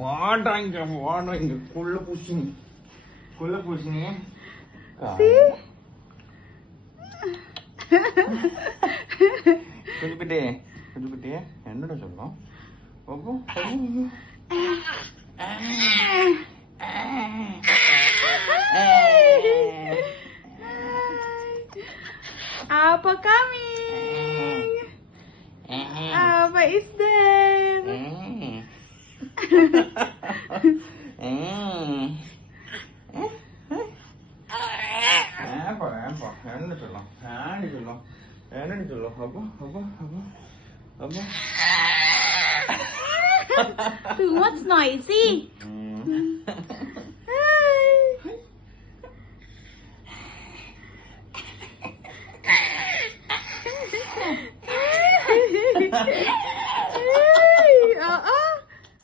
வாடாங்க வாடாங்க குள்ள பூசினி குஞ்சுக்கிட்டே என்னடா சொல்லும் Apa coming? Apa is there? என்ன சொல்லும் Too much noisy.